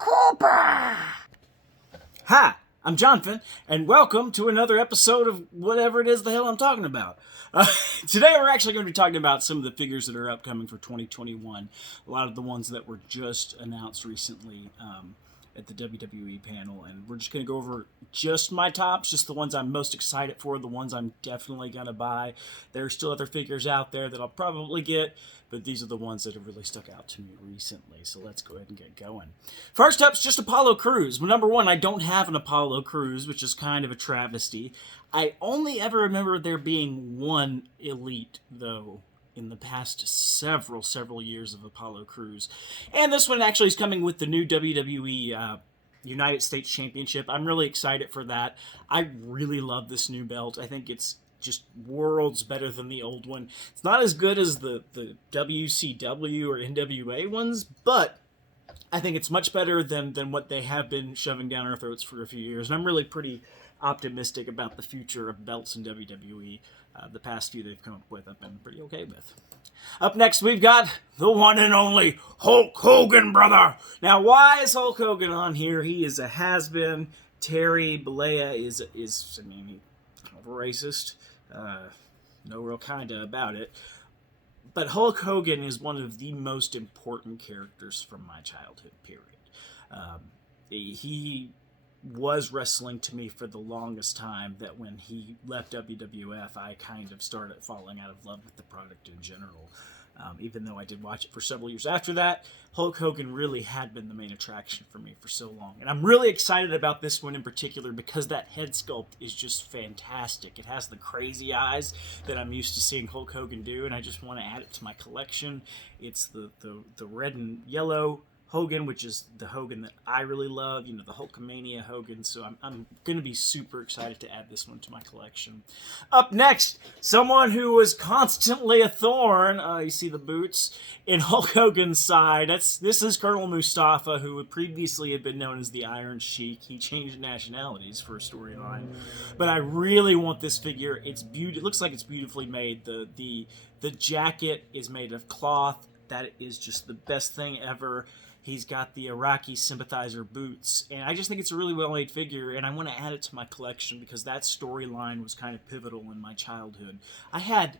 Cooper! Hi, I'm Jonathan, and welcome to another episode of whatever it is the hell I'm talking about. Today we're actually going to be talking about some of the figures that are upcoming for 2021. A lot of the ones that were just announced recently at the WWE panel, and we're just going to go over just my tops, just the ones I'm most excited for, the ones I'm definitely going to buy. There are still other figures out there that I'll probably get, but these are the ones that have really stuck out to me recently, so let's go ahead and get going. First up is just Apollo Crews. Well, number one, I don't have an Apollo Crews, which is kind of a travesty. I only ever remember there being one Elite, though, in the past several years of Apollo Crews. And this one actually is coming with the new WWE United States Championship. I'm really excited for that. I really love this new belt. I think it's just worlds better than the old one. It's not as good as the WCW or NWA ones, but I think it's much better than what they have been shoving down our throats for a few years. And I'm really pretty optimistic about the future of belts in WWE. The past few they've come up with, I've been pretty okay with. Up next, we've got the one and only Hulk Hogan, brother. Now, why is Hulk Hogan on here? He is a has-been. Terry Bollea is I mean, kind of a racist. No real kinda about it. But Hulk Hogan is one of the most important characters from my childhood, period. He was wrestling to me for the longest time, that when he left WWF, I kind of started falling out of love with the product in general. Even though I did watch it for several years after that, Hulk Hogan really had been the main attraction for me for so long. And I'm really excited about this one in particular because that head sculpt is just fantastic. It has the crazy eyes that I'm used to seeing Hulk Hogan do, and I just want to add it to my collection. It's the red and yellow Hogan, which is the Hogan that I really love, you know, the Hulkamania Hogan, so I'm going to be super excited to add this one to my collection. Up next, someone who was constantly a thorn, you see the boots, in Hulk Hogan's side. This is Colonel Mustafa, who previously had been known as the Iron Sheik. He changed nationalities for a storyline, but I really want this figure. It looks like it's beautifully made. The jacket is made of cloth. That is just the best thing ever. He's got the Iraqi sympathizer boots, and I just think it's a really well-made figure, and I want to add it to my collection because that storyline was kind of pivotal in my childhood. I had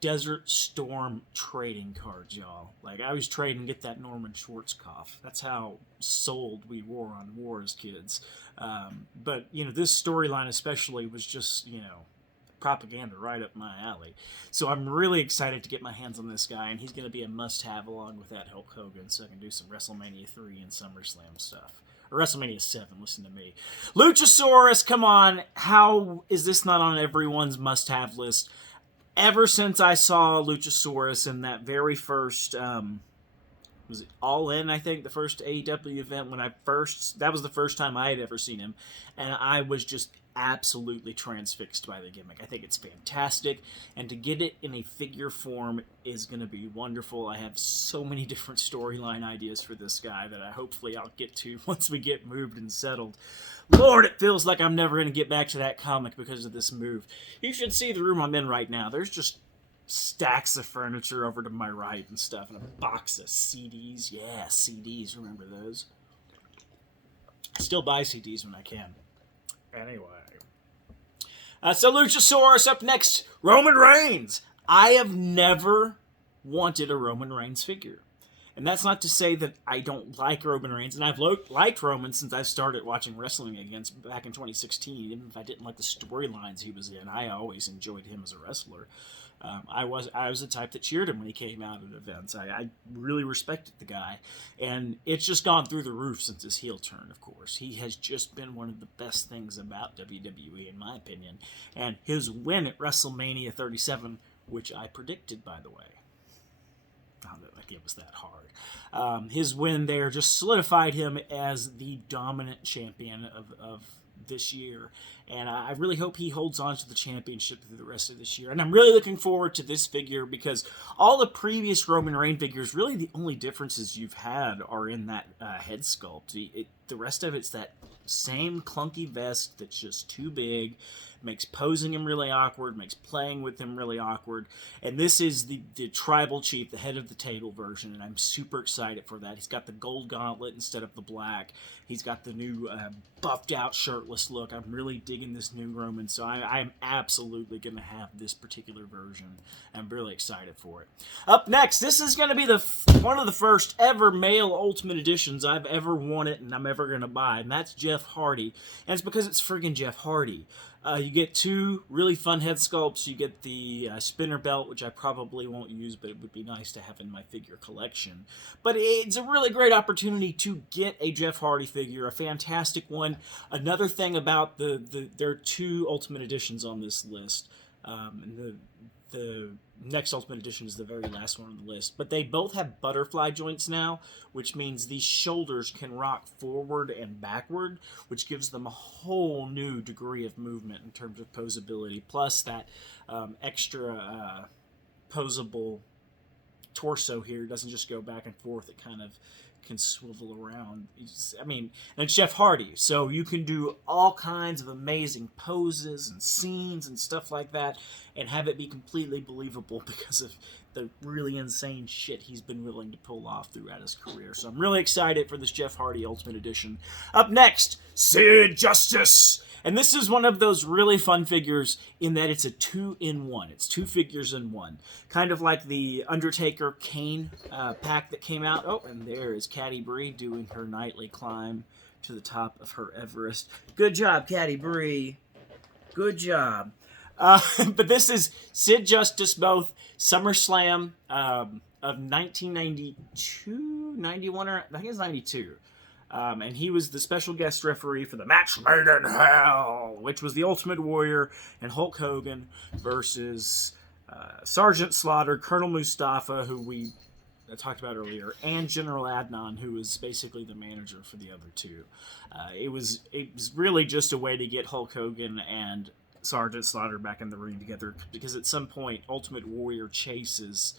Desert Storm trading cards, y'all. Like, I was trading to get that Norman Schwarzkopf. That's how sold we were on war as kids. But, you know, this storyline especially was just, you know, propaganda right up my alley. So I'm really excited to get my hands on this guy, and he's going to be a must-have along with that Hulk Hogan, so I can do some WrestleMania 3 and SummerSlam stuff. Or WrestleMania 7, listen to me. Lucha Soros, come on. How is this not on everyone's must-have list? Ever since I saw Lucha Soros in that very first, was it All In, I think, the first AEW event, that was the first time I had ever seen him, and I was just absolutely transfixed by the gimmick. I think it's fantastic, and to get it in a figure form is going to be wonderful. I have so many different storyline ideas for this guy that hopefully I'll get to once we get moved and settled. Lord, it feels like I'm never going to get back to that comic because of this move. You should see the room I'm in right now. There's just stacks of furniture over to my right and stuff, and a box of CDs. Yeah, CDs, remember those? I still buy CDs when I can. Anyway. So Luchasaurus up next, Roman Reigns. I have never wanted a Roman Reigns figure. And that's not to say that I don't like Roman Reigns, and I've liked Roman since I started watching wrestling back in 2016, even if I didn't like the storylines he was in. I always enjoyed him as a wrestler. I was the type that cheered him when he came out at events. I really respected the guy, and it's just gone through the roof since his heel turn, of course. He has just been one of the best things about WWE, in my opinion, and his win at WrestleMania 37, which I predicted, by the way. I don't know if it was that hard. His win there just solidified him as the dominant champion of this year. And I really hope he holds on to the championship through the rest of this year. And I'm really looking forward to this figure because all the previous Roman Reigns figures, really the only differences you've had are in that head sculpt. The rest of it's that same clunky vest that's just too big, makes posing him really awkward, makes playing with him really awkward. And this is the tribal chief, the head of the table version, and I'm super excited for that. He's got the gold gauntlet instead of the black. He's got the new buffed out shirtless look. I'm really digging this new Roman, so I'm absolutely going to have this particular version. I'm really excited for it. Up next, this is going to be one of the first ever male Ultimate Editions I've ever wanted and I'm ever going to buy, and that's Jeff Hardy. And it's because it's friggin' Jeff Hardy. You get two really fun head sculpts. You get the spinner belt, which I probably won't use, but it would be nice to have in my figure collection. But it's a really great opportunity to get a Jeff Hardy figure, a fantastic one. Another thing about there are two Ultimate Editions on this list. And the next Ultimate Edition is the very last one on the list. But they both have butterfly joints now, which means these shoulders can rock forward and backward, which gives them a whole new degree of movement in terms of posability. Plus that extra posable torso here doesn't just go back and forth. It kind of can swivel around. And it's Jeff Hardy, so you can do all kinds of amazing poses and scenes and stuff like that and have it be completely believable because of the really insane shit he's been willing to pull off throughout his career. So I'm really excited for this Jeff Hardy Ultimate Edition. Up next, Sid Justice. And this is one of those really fun figures in that it's a 2-in-1. It's two figures in one. Kind of like the Undertaker Kane pack that came out. Oh, and there is Caddy Bree doing her nightly climb to the top of her Everest. Good job, Caddy Bree. Good job. But this is Sid Justice, both SummerSlam of 1992, 91, or I think it's 92. And he was the special guest referee for the match made in hell, which was the Ultimate Warrior and Hulk Hogan versus Sergeant Slaughter, Colonel Mustafa, who we talked about earlier, and General Adnan, who was basically the manager for the other two. It was really just a way to get Hulk Hogan and Sergeant Slaughter back in the ring together, because at some point Ultimate Warrior chases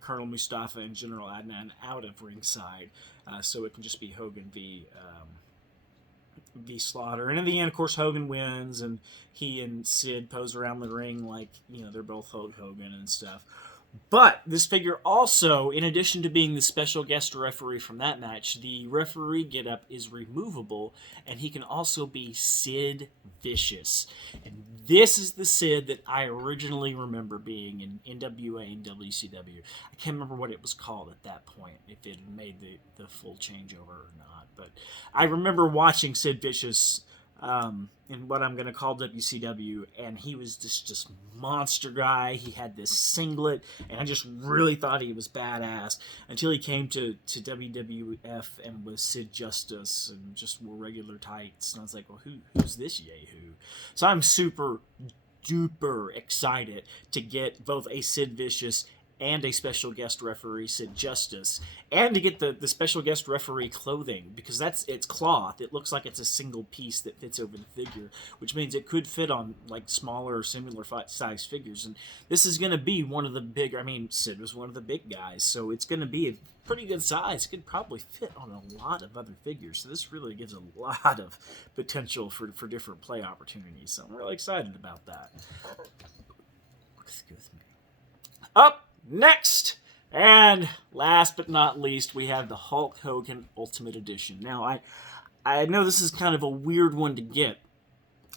Colonel Mustafa and General Adnan out of ringside, so it can just be Hogan v Slaughter. And in the end, of course, Hogan wins, and he and Sid pose around the ring like, they're both Hulk Hogan and stuff. But this figure also, in addition to being the special guest referee from that match, the referee getup is removable, and he can also be Sid Vicious. And this is the Sid that I originally remember being in NWA and WCW. I can't remember what it was called at that point, if it had made the full changeover or not. But I remember watching Sid Vicious in what I'm going to call WCW, and he was just monster guy. He had this singlet, and I just really thought he was badass until he came to WWF and was Sid Justice and just wore regular tights, and I was like, well, who's this yahoo? So I'm super duper excited to get both a Sid Vicious and a special guest referee, Sid Justice, and to get the special guest referee clothing, because it's cloth. It looks like it's a single piece that fits over the figure, which means it could fit on like smaller or similar size figures. And this is going to be one of the bigger. Sid was one of the big guys, so it's going to be a pretty good size. It could probably fit on a lot of other figures. So this really gives a lot of potential for different play opportunities. So I'm really excited about that. Excuse me. Up next, and last but not least, we have the Hulk Hogan Ultimate Edition. Now, I know this is kind of a weird one to get,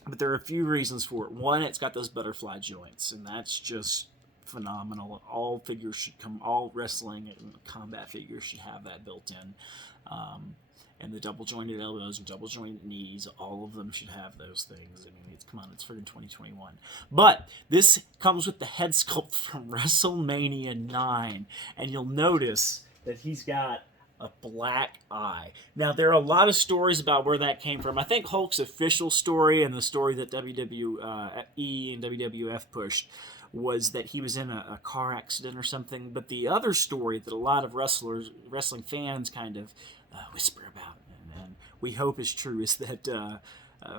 but there are a few reasons for it. One, it's got those butterfly joints, and that's just phenomenal. All figures should come, all wrestling and combat figures should have that built in. And the double jointed elbows and double jointed knees, all of them should have those things. It's friggin' 2021. But this comes with the head sculpt from WrestleMania 9, and you'll notice that he's got a black eye. Now, there are a lot of stories about where that came from. I think Hulk's official story and the story that WWE and WWF pushed was that he was in a car accident or something. But the other story that a lot of wrestling fans kind of whisper about, and we hope is true, is that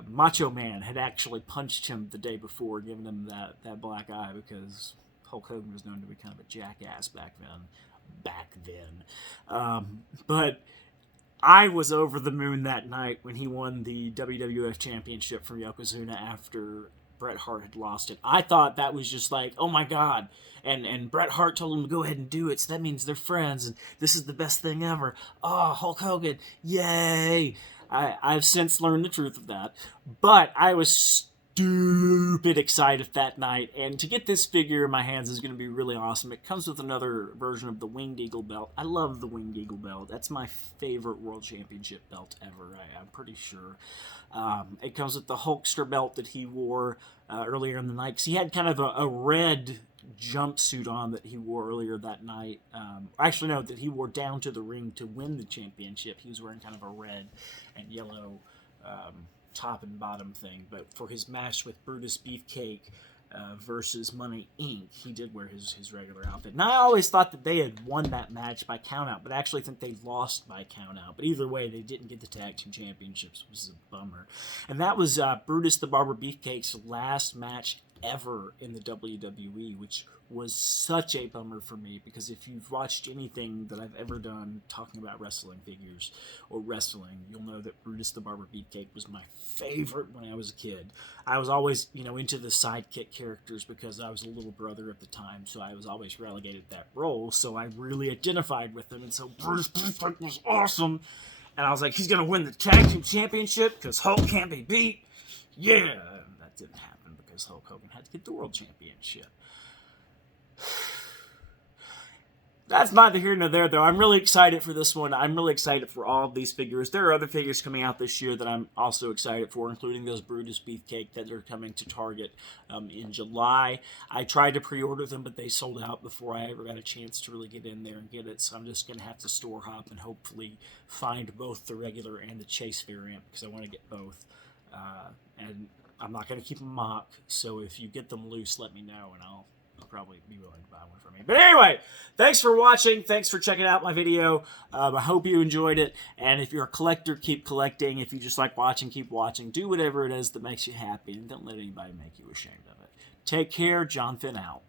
Macho Man had actually punched him the day before, giving him that black eye, because Hulk Hogan was known to be kind of a jackass back then. But I was over the moon that night when he won the WWF Championship from Yokozuna after Bret Hart had lost it. I thought that was just like, oh my god. And Bret Hart told him to go ahead and do it, so that means they're friends, and this is the best thing ever. Oh, Hulk Hogan, yay! I've since learned the truth of that. But I was stupid excited that night, and to get this figure in my hands is going to be really awesome. It comes with another version of the Winged Eagle belt. I love the Winged Eagle belt. That's my favorite World Championship belt ever, I'm pretty sure. It comes with the Hulkster belt that he wore earlier in the night, because he had kind of a red jumpsuit on that he wore earlier that night. Actually, no, that he wore down to the ring to win the championship. He was wearing kind of a red and yellow top and bottom thing, but for his match with Brutus Beefcake versus Money Inc., he did wear his regular outfit. And I always thought that they had won that match by countout, but I actually think they lost by countout. But either way, they didn't get the tag team championships, which is a bummer. And that was Brutus the Barber Beefcake's last match ever in the WWE, which was such a bummer for me, because if you've watched anything that I've ever done talking about wrestling figures or wrestling, you'll know that Brutus the Barber Beefcake was my favorite when I was a kid. I was always, into the sidekick characters because I was a little brother at the time, so I was always relegated that role, so I really identified with him, and so Brutus Beefcake was awesome, and I was like, he's gonna win the tag team championship because Hulk can't be beat. Yeah, that didn't happen, because Hulk Hogan had to get the world championship. That's neither here nor there, though. I'm really excited for this one. I'm really excited for all of these figures. There are other figures coming out this year that I'm also excited for, including those Brutus Beefcake that are coming to Target in July. I tried to pre-order them, but they sold out before I ever got a chance to really get in there and get it, so I'm just going to have to store hop and hopefully find both the regular and the Chase variant, because I want to get both. And I'm not going to keep them mock, so if you get them loose, let me know, and I'll probably be willing to buy one for me. But anyway, thanks for watching. Thanks for checking out my video. I hope you enjoyed it. And if you're a collector, keep collecting. If you just like watching, keep watching. Do whatever it is that makes you happy, and don't let anybody make you ashamed of it. Take care. John Finn out.